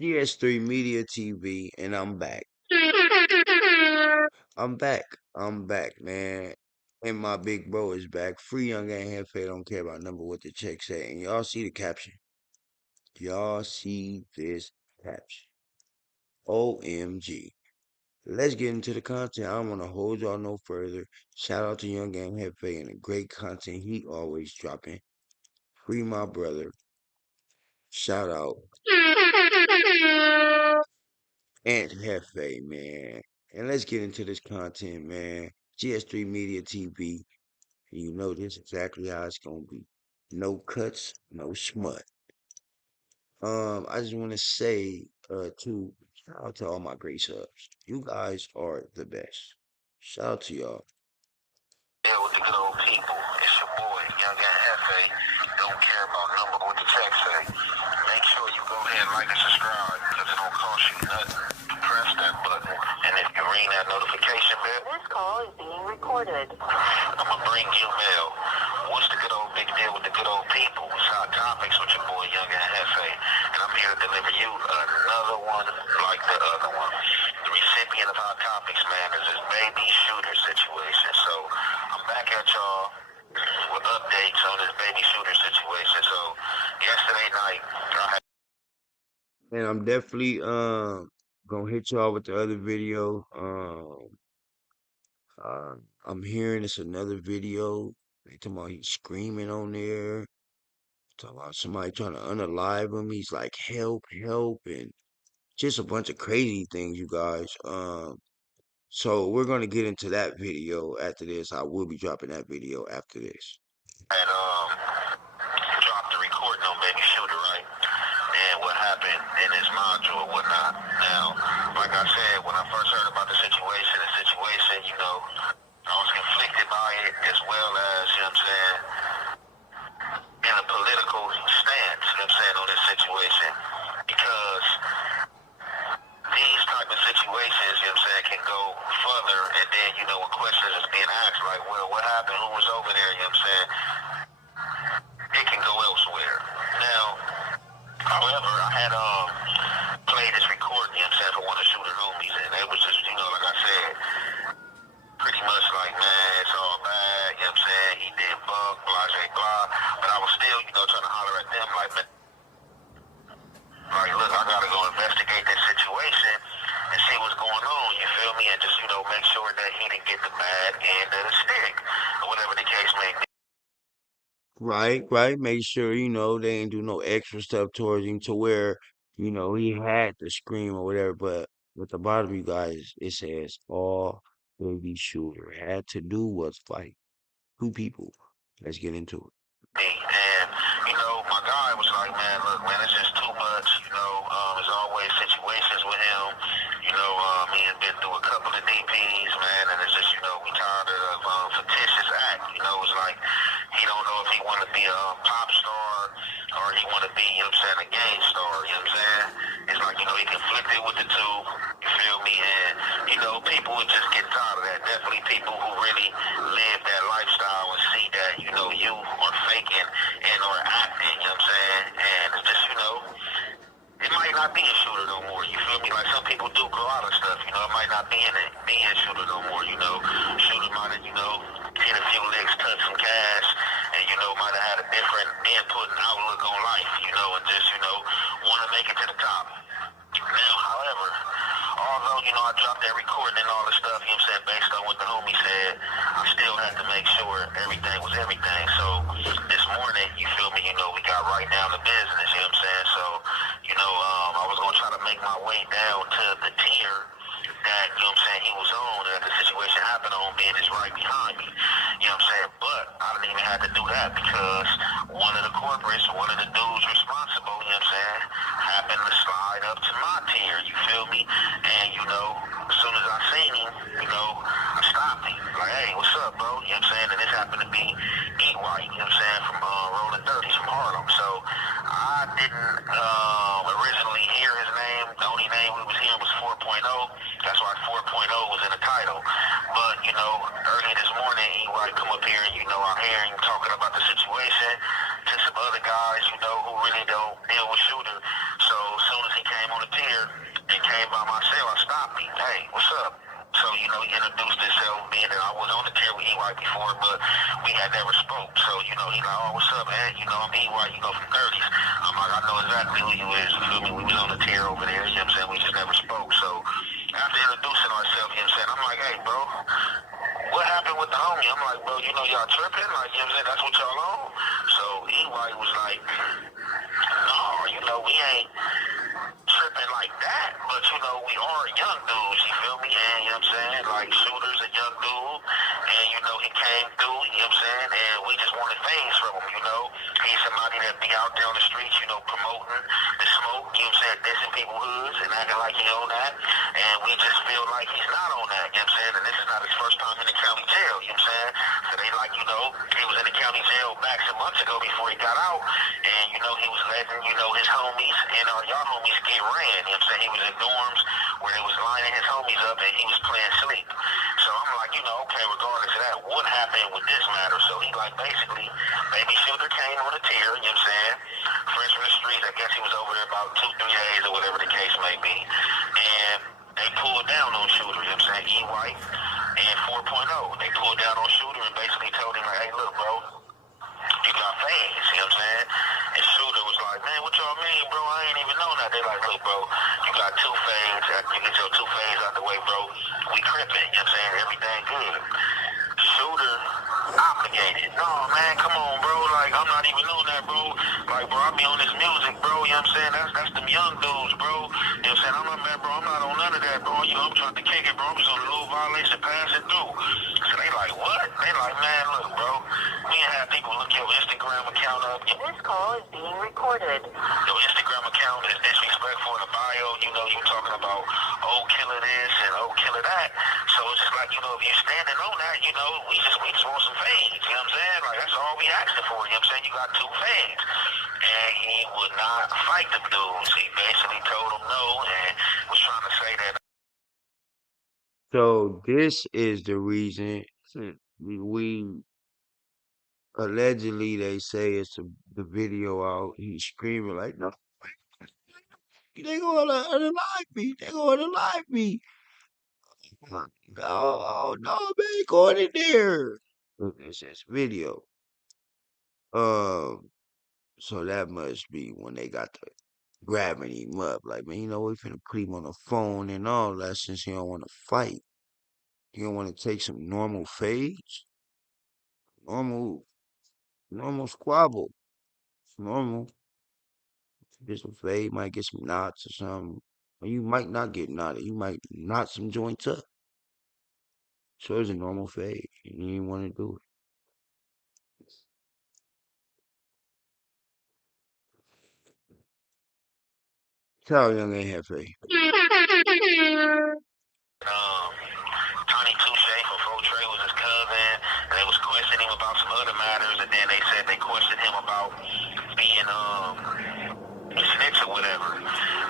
GS3 Media TV, and I'm back. I'm back. I'm back, man. And my big bro is back. Free young and Hefe don't care about number what the check say. And y'all see the caption. Y'all see this caption. OMG. Let's get into the content. I don't want to hold y'all no further. Shout out to Young Gang Hefe and the great content he always dropping. Free my brother. Shout out. And Hefe, man. And let's get into this content, man. GS3 Media TV. You know this exactly how it's gonna be. No cuts, no smut. I just wanna say to shout out to all my great subs. You guys are the best. Shout out to y'all. Yeah, with the good old people. It's your boy, Young and Hefe. Don't care about number what the check say. Make sure you go ahead and like and subscribe because it don't cost you nothing. Press that button, and if you ring that notification bell, this call is being recorded. I'ma bring you mail. What's the good old big deal with the good old people? It's Hot Topics with your boy, Young and Hefe, and I'm here to deliver you another one like the other one. The recipient of Hot Topics, man, is this baby shooter situation. So I'm back at y'all with updates on this baby shooter situation. So yesterday night, I had And I'm definitely gonna hit y'all with the other video. I'm hearing it's another video. They talking about he's screaming on there. Talking about somebody trying to unalive him. He's like, help, help, and just a bunch of crazy things, you guys. So we're gonna get into that video after this. I will be dropping that video after this. had dropped the recording on baby shooter, right? And what happened in his module or whatnot. Now, like I said, when I first heard about the situation, you know, I was conflicted by it as well as, you know what I'm saying, in a political stance, you know what I'm saying, on this situation. Because these type of situations, you know what I'm saying, can go further, and then, you know, when questions is being asked, like, well, what happened? Who was over there? You know what I'm saying? It can go elsewhere. Now, however, I had played this recording, you know what I'm saying, for one of the shooter homies, and it was just, you know, like I said, pretty much like, man, it's all bad, you know what I'm saying, he did bug, blah, blah, blah, but I was still, you know, trying to holler at them, like, man, like, look, I gotta go investigate this situation and see what's going on, you feel me, and just, you know, make sure that he didn't get the bad end of the stick, or whatever the case may be. Right, right. Make sure, they ain't do no extra stuff towards him to where, he had to scream or whatever. But at the bottom, you guys, it says all baby shooter had to do was fight two people. Let's get into it. And, you know, my guy was like, man, look, man, it's just too much, you know, there's always situations with him, you know, he has been through a couple of DPs, man, and it's just, you know, we tired of fictitious act, you know, it's like, he don't know if he want to be a pop star or he want to be, you know what I'm saying, a gang star, you know what I'm saying? It's like, you know, he conflicted with the two, you feel me, and, you know, people would just get tired of that, definitely people who really live that lifestyle and see that, you know, you are faking and or acting, you know what I'm saying? And it's just, you know, it might not be a shooter no more, you feel me? Like some people do grow out of stuff, you know, it might not be a shooter no more, you know. Shooter might have, you know, hit a few licks, touched some cash, and, you know, might have had a different input and outlook on life, you know, and just, you know, want to make it to the top. Now, however, although, you know, I dropped that recording and all the stuff, you know what I'm saying, based on what the homie said, I still had to make sure everything was everything. So this morning, you feel me, you know, we got right down to business, you know what I'm saying? So, you know, I was going to try to make my way down to the tier that, you know what I'm saying, he was on, that the situation happened on, being is right behind me. You know what I'm saying? But I didn't even have to do that because one of the corporates, one of the dudes responsible, you know what I'm saying, happened to slide up to my tier, you feel me? And, you know, as soon as I seen him, you know, I stopped him. Like, hey, what's up, bro? You know what I'm saying? And this happened to be E-White, you know what I'm saying, from Rolling 30s from Harlem. So I didn't originally hear his name. The only name we was hearing was 4.0. That's why 4.0 was in the title. But, you know, early this morning, E-White come up here and, you know, I hear him talking about the situation to some other guys, you know, who really don't deal with shooter. So as soon as he came on the tier and came by my cell. I stopped him. Hey, what's up? So, you know, he introduced himself, being that I was on the tier with EY before, but we had never spoke. So, you know, he like, oh, what's up, man? You know, I'm EY, you know, from 30s. I'm like, I know exactly who you is, you feel me? We was on the tier over there, you know what I'm saying? We just never spoke. So, after introducing ourselves, you know what I'm saying? I'm like, hey, bro, what happened with the homie? I'm like, bro, you know, y'all tripping? Like, you know what I'm saying? That's what y'all on? So, EY was like, no, you know, we ain't tripping like that, but you know, we are young dudes, you feel me? And you know what I'm saying? Like Shooter's a young dude, and you know, he came through, you know what I'm saying? And we just wanted things from him, you know. He's somebody that be out there on the streets, you know, promoting the smoke, you know what I'm saying, dissing people's hoods and acting like he on that. And we just feel like he's not on that, you know what I'm saying? And this is not his first time in the county jail, you know what I'm saying? So they like, you know, he was in the county jail back some months ago before he got out, and you know, he was letting, you know, his homies and y'all homies get ran, you know what I'm saying? He was in dorms where they was lining his homies up and he was playing sleep. So I'm like, you know, okay, regardless of that, what happened with this matter? So he like basically, Baby Shooter came on the tier, you know what I'm saying? Fresh from the streets, I guess he was over there about 2-3 days or whatever the case may be. And they pulled down on Shooter, you know what I'm saying? E-White and 4.0. They pulled down on Shooter and basically told him, like, hey, look, bro, you got fades, you know what I'm saying? And Shooter was like, man, what y'all mean, bro? I ain't even know that. They like, look, bro, you got 2 fades. After you get your 2 fades out the way, bro, we crippin', you know what I'm saying? Everything good. Shooter obligated. No, man, come on, bro. Like, I'm not even on that, bro. Like, bro, I be on this music, bro. You know what I'm saying? That's them young dudes, bro. You know what I'm saying? I'm not, man, bro. I'm not on none of that, bro. You know, I'm trying to kick it, bro. I'm just on a little violation, pass it through. So they like, what? They like, man, look, bro. We ain't have people look your Instagram account up. This call is being recorded. Your Instagram account is disrespectful in the bio. You know, you talking about, oh, killer this and oh, killer that. So it's just like, you know, if you're standing on that, you know, we just want some fades. You know what I'm saying? Like, that's all we asking for. You know what I'm saying? You got 2 fades. And he would not fight the dudes. He basically told them no and was trying to say that. So this is the reason we allegedly they say it's the video out. He's screaming like, no, they gonna unalive me. They gonna unalive me. No, oh, no, man, going in there. Look, it says video. Um, so that must be when they got to grabbing him up. Like, man, you know, we finna put him on the phone and all that since he don't want to fight. He don't want to take some normal fades, normal, normal squabble, normal. Just a fade, might get some knots or something. Or you might not get knotted. You might knot some joints up. So it's a normal fade, and you didn't want to do it. Tell young ain't have fade. Um, Tony Touche from Fortray was his cousin, and they was questioning him about some other matters, and then they said they questioned him about being a snitch or whatever.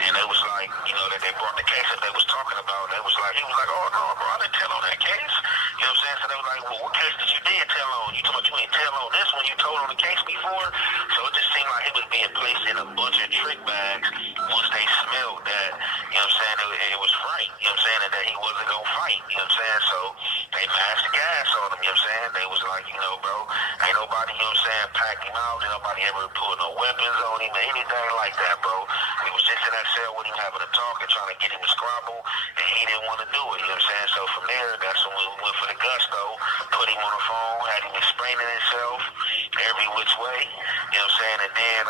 And they was like, you know, that they brought the case that they was talking about. They was like, he was like, oh no, bro, I didn't tell on that case. You know what I'm saying? So they was like, well, what case did you did tell on? You told me you ain't tell on this one. You told on the case before. So it just seemed like he was being placed in a bunch of trick bags once they smelled that, you know what I'm saying, it was right, you know what I'm saying, and that he wasn't gonna fight, you know what I'm saying? So they masked the gas on him, you know what I'm saying? They was like, you know, bro, ain't nobody, you know what I'm saying, packed him out, ain't nobody ever pulled no weapons on him or anything like that, bro. We was just in that cell with him having a talk and trying to get him to squabble, and he didn't want to do it, you know what I'm saying? So from there, that's when we went for the gusto, put him on the phone, had him explaining himself every which way, you know what I'm saying? And then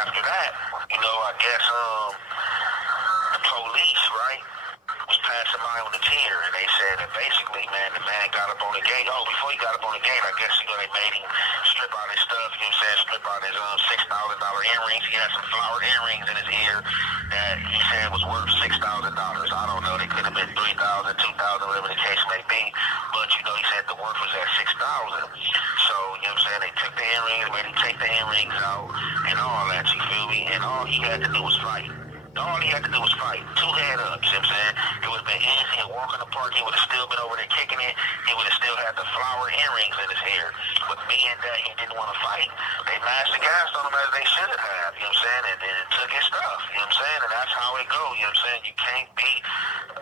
after that, you know, I guess the police, right, was passing by on the tier, and they said that basically, man, the man got up on the gate. Oh, before he got up on the gate, I guess, you know, they made him strip out his stuff, you know what I'm saying, strip out his $6,000 earrings. He had some flowered earrings in his ear that he said was worth $6,000. I don't know, they could have been 3,000, 2,000, whatever the case may be, but, you know, he said the worth was at 6,000. So, you know what I'm saying, they took the earrings, made him take the earrings out, and all that, you feel me? And all he had to do was fight. All he had to do was fight. Two head ups, you know what I'm saying? It would have been easy and walk in the park. He would have still been over there kicking it. He would have still had the flower earrings in his hair. But being that he didn't want to fight, they mashed the gas on him as they should have, you know what I'm saying? And then took his stuff, you know what I'm saying? And that's how it goes, you know what I'm saying? You can't beat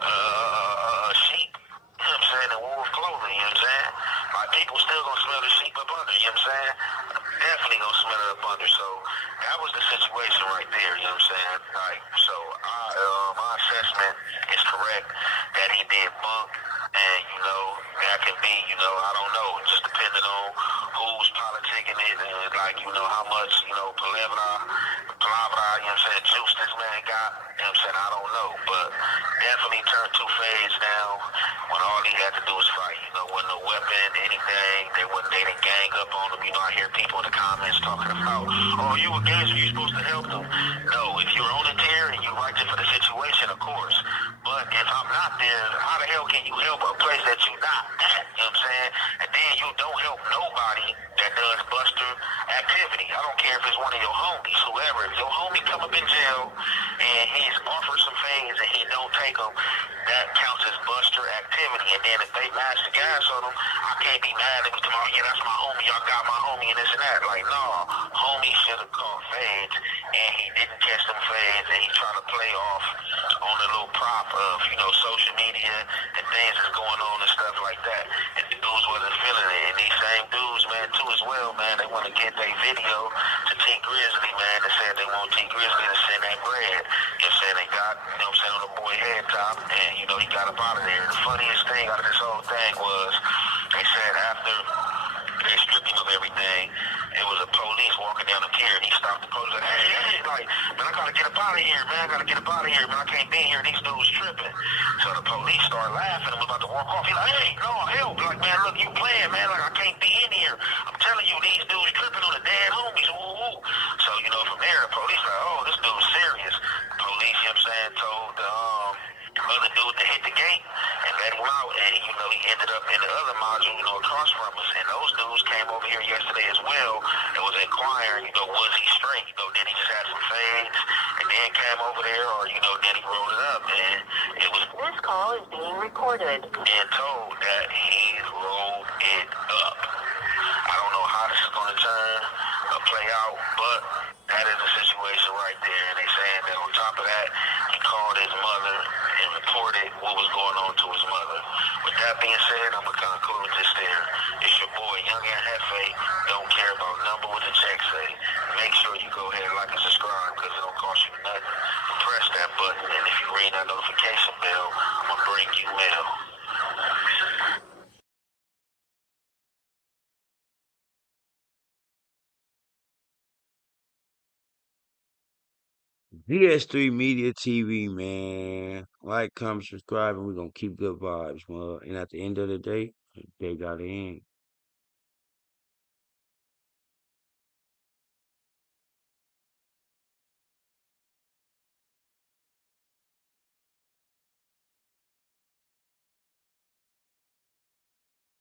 a sheep. You know what I'm saying? In wolf clothing, you know what I'm saying? My people still gonna smell the sheep up under, you know what I'm saying? Definitely gonna smell it up under. So that was the situation right there, you know what I'm saying? Like, so my assessment is correct that he did bunk, and that can be, I don't know, just depending on who's politicking it and like, how much, palavra, you know what I'm saying, juice this man got, you know what I'm saying, I don't know. But definitely turned two fades down when all he had to do was fight. Wasn't no weapon, anything. They didn't gang up on him. I hear people in the comments talking about, oh, you a gangster, you supposed to help them. No, if you're on the tear and you're right there for the situation, of course. But if I'm not there, how the hell can you help a place that you're not at? You know what I'm saying? And then you don't help nobody that does buster activity. I don't care if it's one of your homies, whoever. If your homie come up in jail and he's offered some fades and he don't take them, that counts as buster activity. And then if they mash the gas on him, I can't be mad at him tomorrow. Yeah, that's my homie. Y'all got my homie and this and that. Like, no, homie should have caught fades and he didn't catch them fades and he trying to play off on the little prop of, social media and things that's going on and stuff like that. And the dudes wasn't feeling it. And these same dudes, man, too, as well, man, they want to get their video to T Grizzly, man, and said they want T Grizzly to send that bread. You know what I'm saying? They got, on the boy head top, and, he got up out of there. The funniest thing out of this whole thing was they said after they stripped him of everything, it was a police walking down the pier, and he stopped the police like, hey, like, man, I gotta get up out of here, man, I gotta get up out of here, man, I can't be here, these dudes tripping. So the police started laughing and was about to walk off. He like, hey, no, help, like, man, look, you playing, man, like, I can't be in here. I'm telling you, these dudes tripping on the dead homies, ooh, ooh. So, from there, the police like, oh, this dude's serious. The police, you know what I'm saying, told the other dude to hit the gate and let him out, and he ended up in the other module, across from us. And those dudes came over here yesterday as well and was inquiring, was he straight? Did he just have some fades and then came over there, or then he rolled it up? And it was this call is being recorded and told that he rolled it up. I don't know how this is going to turn or play out, but that is the situation right there. And they saying that on top of that, he called his mother and reported what was going on to his mother. With that being said, I'm going to conclude this there. It's your boy, Young and Hefe. Don't care about number what the check say. Make sure you go ahead and like and subscribe because it don't cost you nothing. Press that button, and if you ring that notification bell, I'm going to bring you mail. GS3 Media TV, man. Like, comment, subscribe, and we're gonna keep good vibes, man. And at the end of the day got to end.